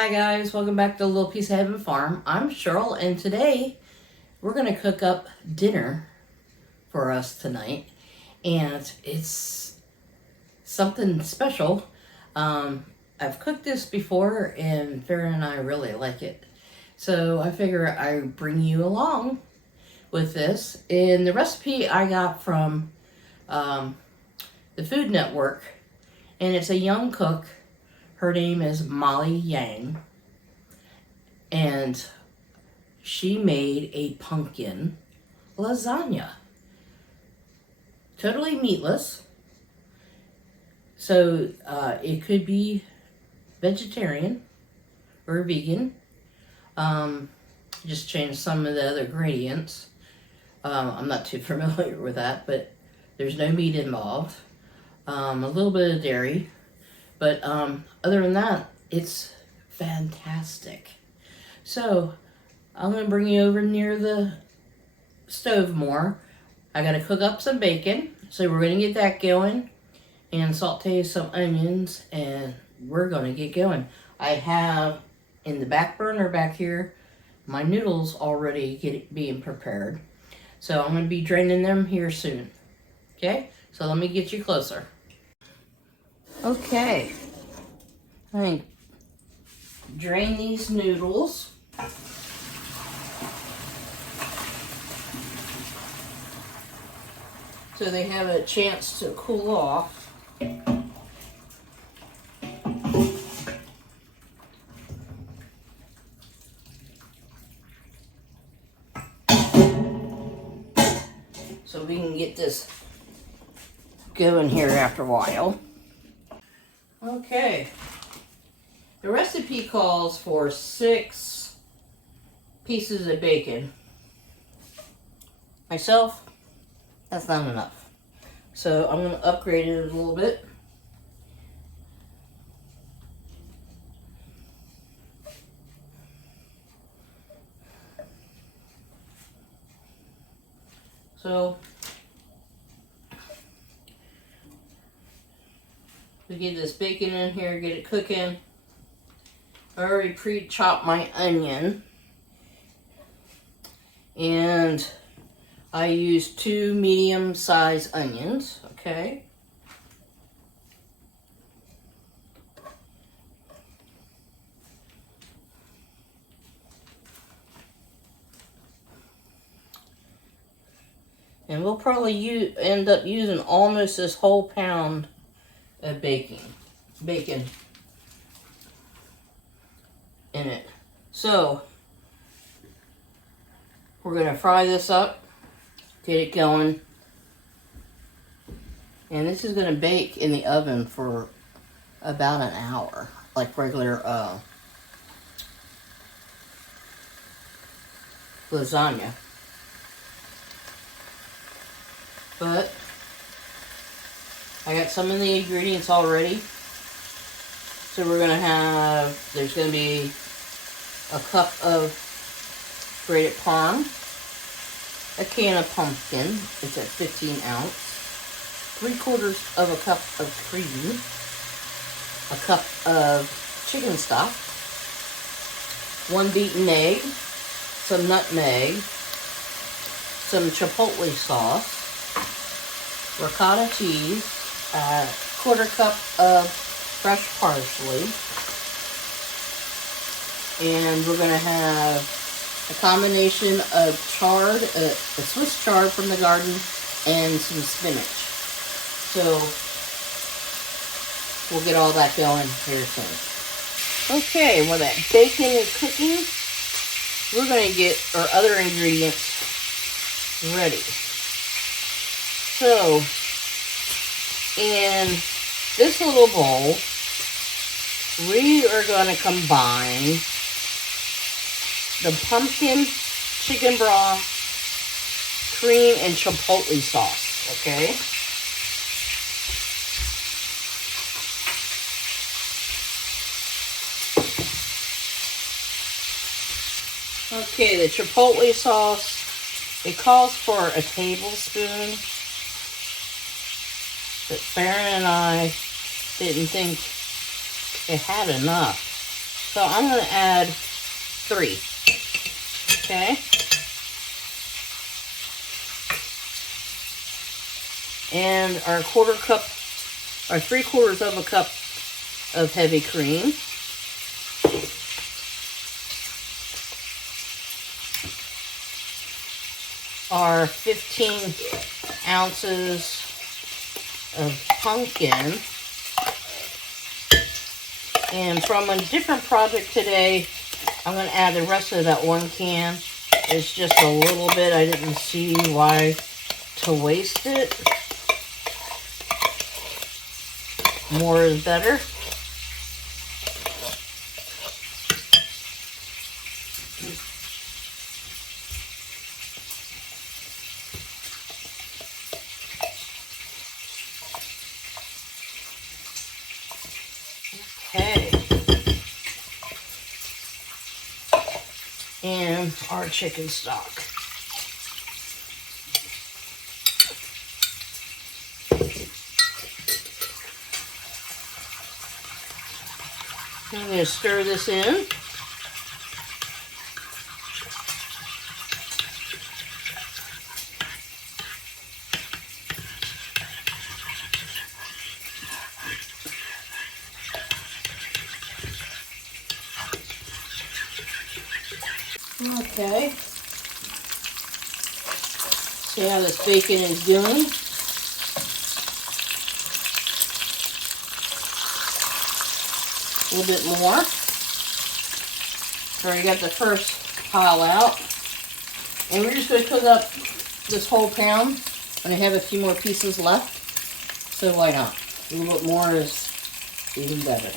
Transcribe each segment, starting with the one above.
Hi guys, welcome back to Little Piece of Heaven Farm. I'm Cheryl, and today we're going to cook up dinner for us tonight, and it's something special. I've cooked this before, and Farron and I really like it, so I figure I bring you along with this. And the recipe I got from the Food Network, and it's a young cook. Her name is Molly Yang, and she made a pumpkin lasagna. Totally meatless, so it could be vegetarian or vegan. Just change some of the other ingredients. I'm not too familiar with that, but there's no meat involved. A little bit of dairy. But other than that, it's fantastic. So I'm going to bring you over near the stove more. I got to cook up some bacon. So we're going to get that going and saute some onions, and we're going to get going. I have in the back burner back here my noodles already being prepared. So I'm going to be draining them here soon. Okay, so let me get you closer. Okay, I drain these noodles. So they have a chance to cool off. So we can get this going here after a while. Okay, the recipe calls for 6 pieces of bacon. Myself, that's not enough. So I'm going to upgrade it a little bit. So we get this bacon in here, get it cooking. I already pre-chopped my onion, and I used 2 medium-sized onions, okay? And we'll probably end up using almost this whole pound of bacon in it. So we're going to fry this up, get it going, and this is going to bake in the oven for about an hour, like regular lasagna. But I got some of the ingredients already. So we're going to have, there's going to be a cup of grated parm, a can of pumpkin, it's at 15 ounce, 3/4 of a cup of cream, a cup of chicken stock, 1 beaten egg, some nutmeg, some chipotle sauce, ricotta cheese, 1/4 cup of fresh parsley, and we're going to have a combination of chard, a Swiss chard from the garden, and some spinach. So we'll get all that going here soon. Okay, while that bacon is cooking, we're going to get our other ingredients ready. So in this little bowl, we are going to combine the pumpkin, chicken broth, cream, and chipotle sauce, okay? Okay, the chipotle sauce, it calls for a tablespoon, but Farron and I didn't think it had enough. So I'm going to add 3. Okay. And our 1/4 cup, or 3/4 of a cup of heavy cream. Our 15 ounces of pumpkin. And from a different project today, I'm going to add the rest of that 1 can. It's just a little bit. I didn't see why to waste it. More is better. Okay. And our chicken stock. I'm going to stir this in. Okay. See how this bacon is doing. A little bit more. Already got the first pile out. And we're just going to cook up this whole pound. And I have a few more pieces left. So why not? A little bit more is even better.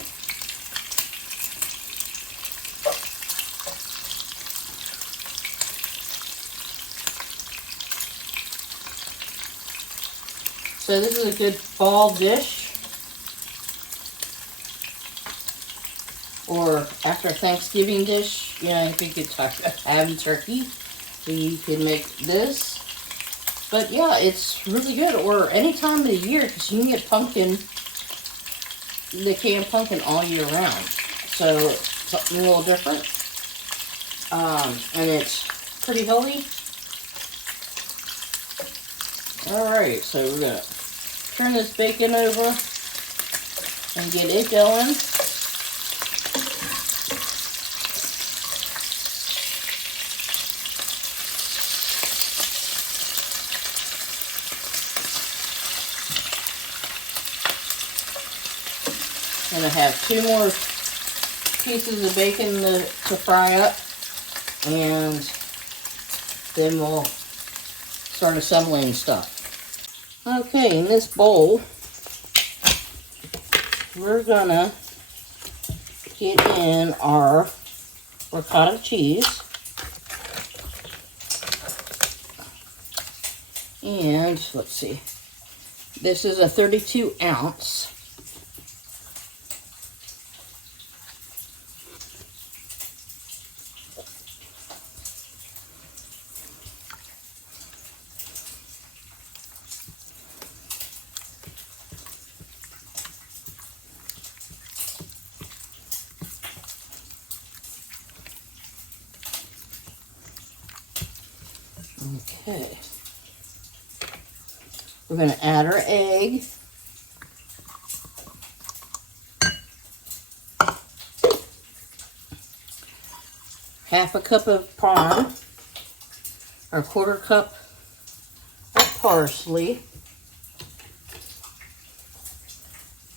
So this is a good fall dish, or after Thanksgiving dish. You know, if you could have turkey, so you can make this. But yeah, it's really good. Or any time of the year, because you can get pumpkin, the canned pumpkin all year round. So something a little different, and it's pretty healthy. All right, so we're gonna turn this bacon over and get it going. I'm gonna have 2 more pieces of bacon to fry up, and then we'll start assembling stuff. Okay, in this bowl, we're gonna get in our ricotta cheese. And let's see, this is a 32 ounce. Okay. We're going to add our egg. Half a cup of parm. Or 1/4 cup of parsley.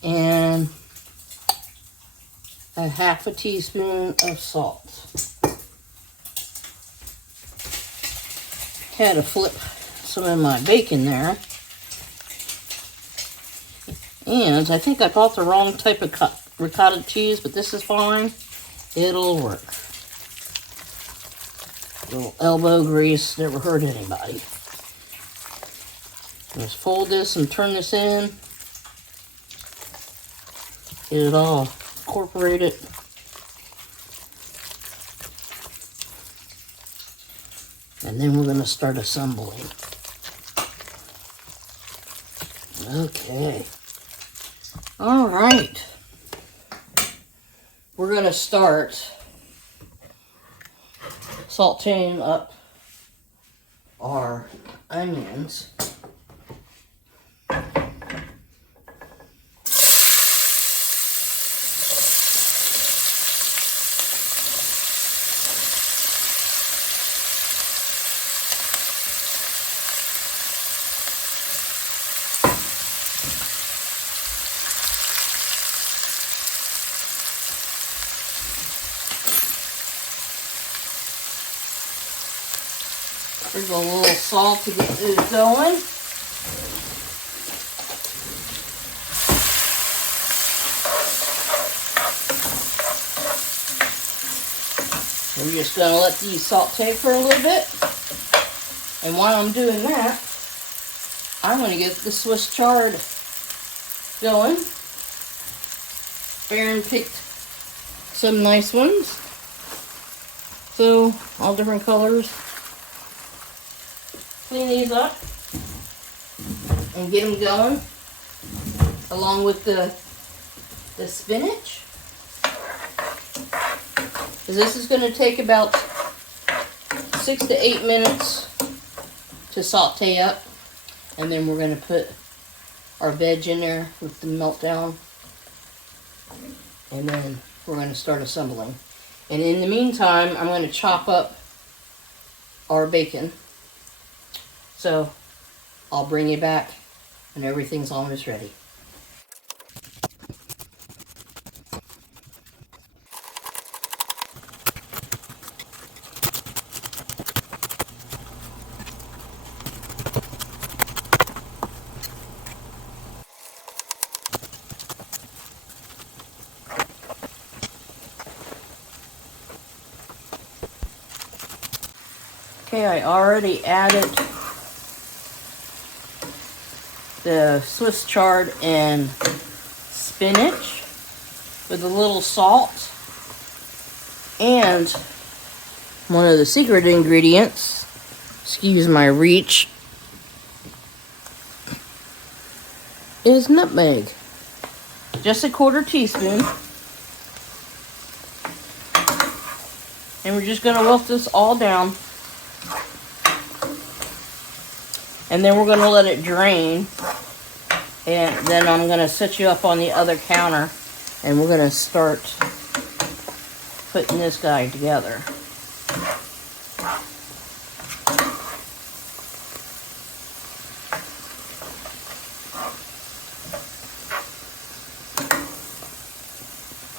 And a half a teaspoon of salt. Had to flip some of my bacon there. And I think I bought the wrong type of ricotta cheese, but this is fine. It'll work. A little elbow grease never hurt anybody. Just fold this and turn this in. Get it all incorporated. And then we're going to start assembling. Okay. All right. we're going to start sauteing up our onions. There's a little salt to get this going. We're just going to let these saute for a little bit. And while I'm doing that, I'm going to get the Swiss chard going. Baron picked some nice ones. So, all different colors. Clean these up and get them going along with the spinach. Because this is going to take about 6 to 8 minutes to saute up, and then we're going to put our veg in there with the meltdown, and then we're going to start assembling. And in the meantime, I'm going to chop up our bacon. So, I'll bring you back when everything's almost ready. Okay, I already added the Swiss chard and spinach with a little salt. And one of the secret ingredients, excuse my reach, is nutmeg. Just a 1/4 teaspoon. And we're just going to wilt this all down. And then we're going to let it drain. And then I'm going to set you up on the other counter. And we're going to start putting this guy together.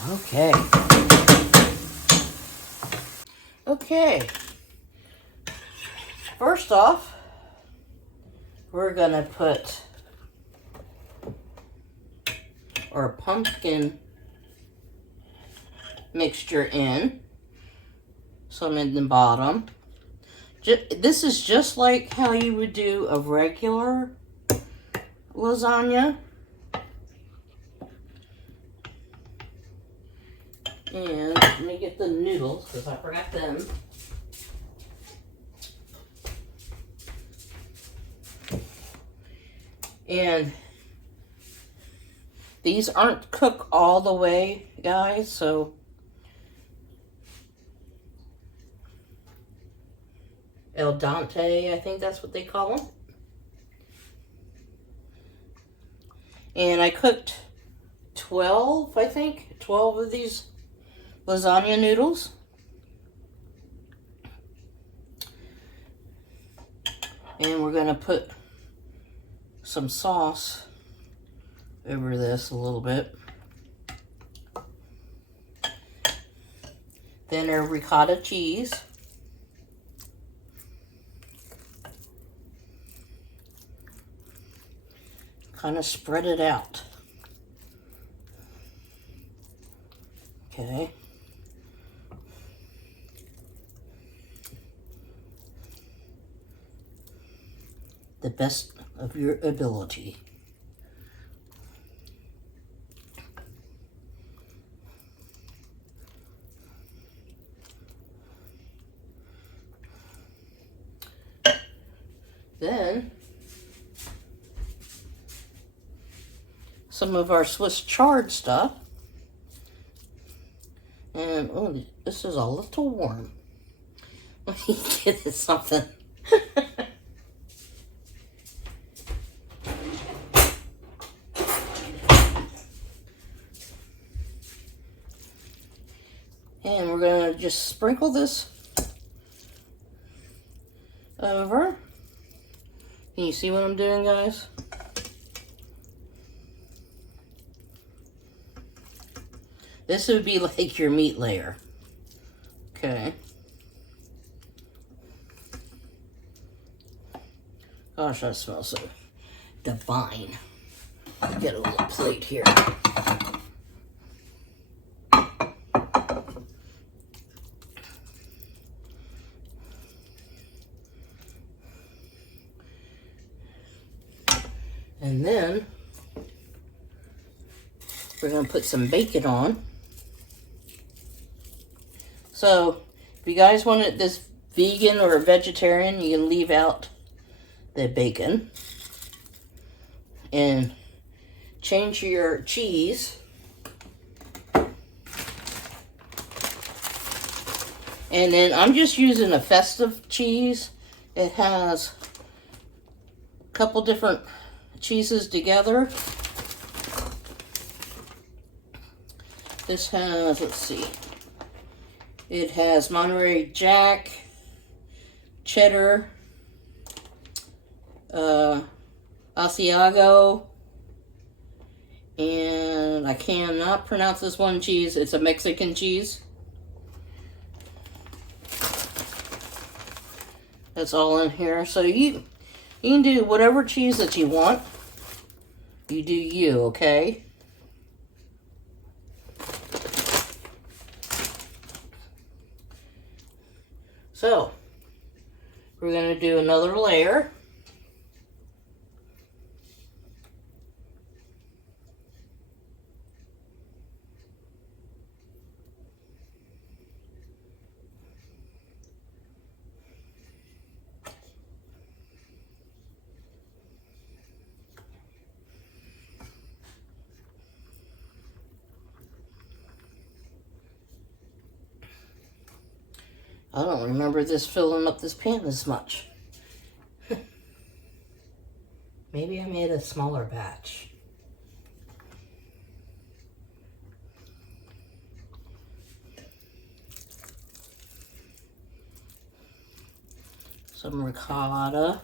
Okay. Okay. First off, we're going to put our pumpkin mixture in. Some in the bottom. This is just like how you would do a regular lasagna. And let me get the noodles because I forgot them. And these aren't cooked all the way, guys, so el dente, I think that's what they call them. And I cooked 12 of these lasagna noodles. And we're going to put some sauce over this a little bit. Then our ricotta cheese. Kind of spread it out. Okay. The best of your ability. Then some of our Swiss chard stuff. And, oh, this is a little warm. Let me get it something. And we're going to just sprinkle this over. Can you see what I'm doing, guys? This would be like your meat layer. Okay. Gosh, that smells so divine. Get a little plate here. And then we're going to put some bacon on. So if you guys want it this vegan or vegetarian, you can leave out the bacon and change your cheese. And then I'm just using a festive cheese. It has a couple different cheeses together. This has, let's see, it has Monterey Jack, cheddar, Asiago, and I cannot pronounce this one cheese. It's a Mexican cheese. That's all in here. So you can do whatever cheese that you want. You do you, okay? So, we're going to do another layer. I don't remember this filling up this pan this much. Maybe I made a smaller batch. Some ricotta.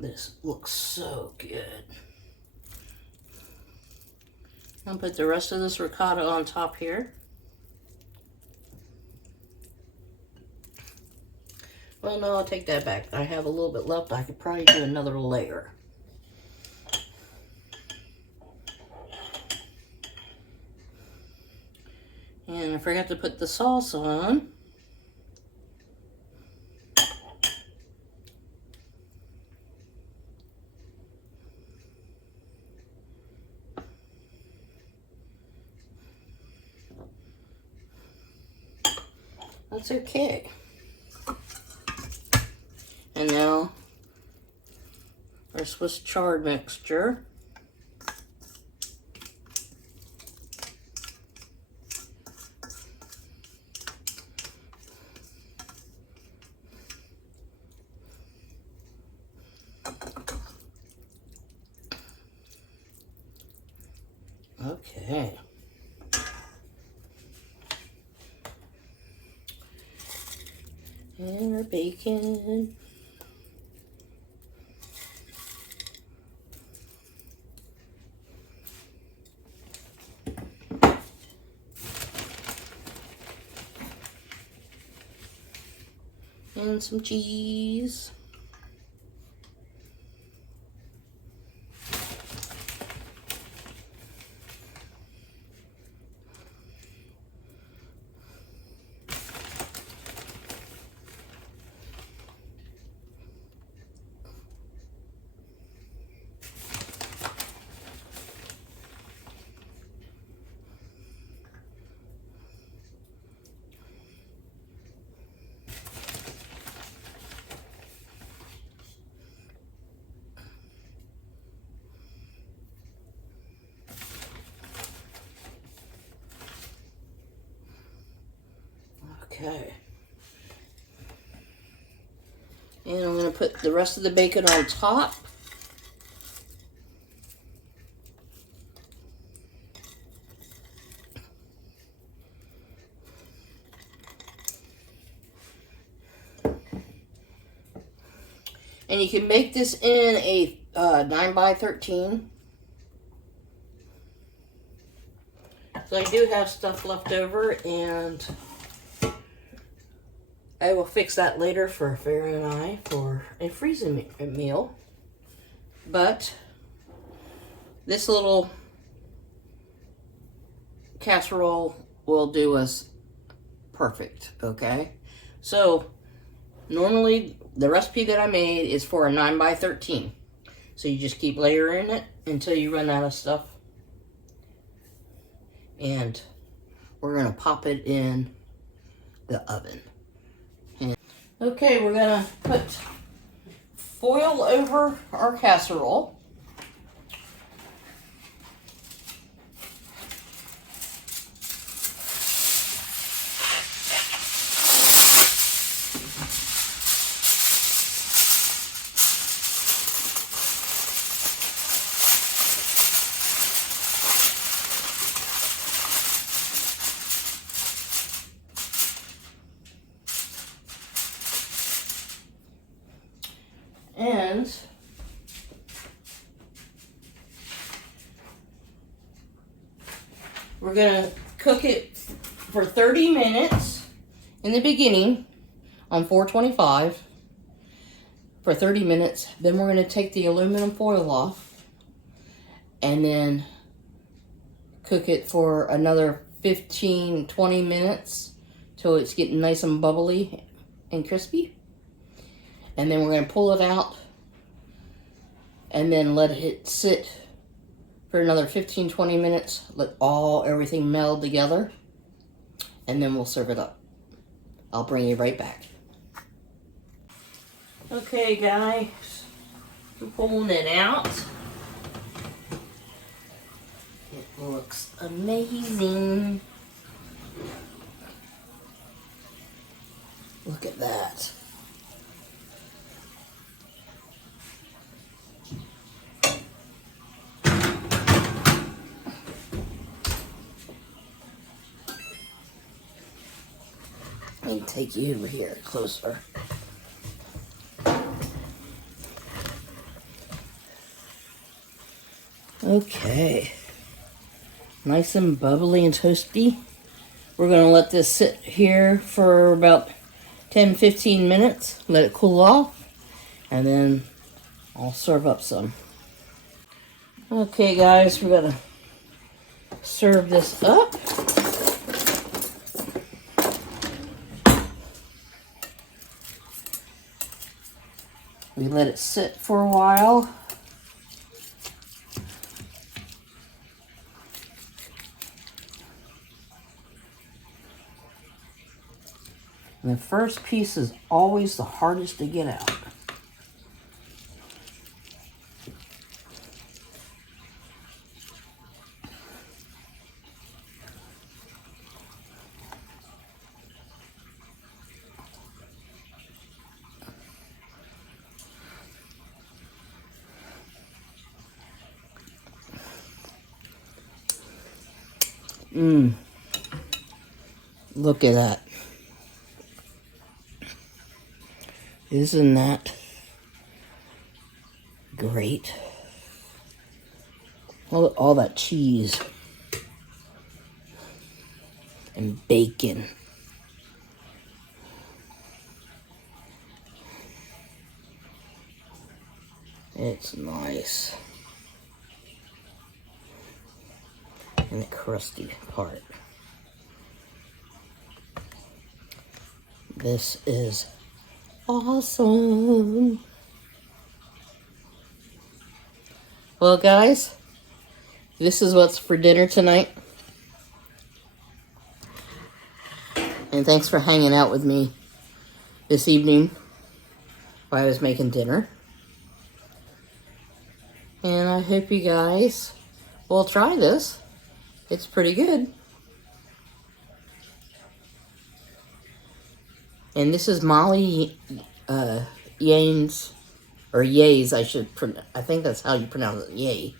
This looks so good. I'll put the rest of this ricotta on top here. Well, no, I'll take that back. I have a little bit left. I could probably do another layer. And I forgot to put the sauce on. That's okay. And now our Swiss chard mixture. Okay. And our bacon. And some cheese. Okay. And I'm going to put the rest of the bacon on top. And you can make this in a 9x13. So I do have stuff left over, and I will fix that later for Farrah and I for a freezing meal. But this little casserole will do us perfect, okay? So normally the recipe that I made is for a 9x13. So you just keep layering it until you run out of stuff. And we're gonna pop it in the oven. Okay, we're gonna put foil over our casserole. And we're gonna cook it for 30 minutes in the beginning on 425 for 30 minutes. Then we're gonna take the aluminum foil off and then cook it for another 15-20 minutes till it's getting nice and bubbly and crispy. And then we're going to pull it out and then let it sit for another 15-20 minutes. Let everything meld together. And then we'll serve it up. I'll bring you right back. Okay, guys. I'm pulling it out. It looks amazing. Look at that. Let me take you over here closer. Okay. Nice and bubbly and toasty. We're going to let this sit here for about 10-15 minutes. Let it cool off. And then I'll serve up some. Okay, guys, we're going to serve this up. We let it sit for a while. And the first piece is always the hardest to get out. Look at that. Isn't that great? All that cheese and bacon. It's nice. And the crusty part. This is awesome. Well, guys, this is what's for dinner tonight. And thanks for hanging out with me this evening while I was making dinner. And I hope you guys will try this. It's pretty good. And this is Molly Yanes, or Yays, I think that's how you pronounce it, Yay.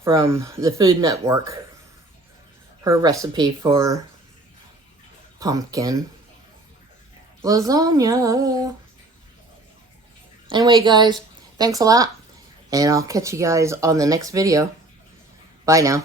From the Food Network. Her recipe for pumpkin lasagna. Anyway, guys, thanks a lot. And I'll catch you guys on the next video. Bye now.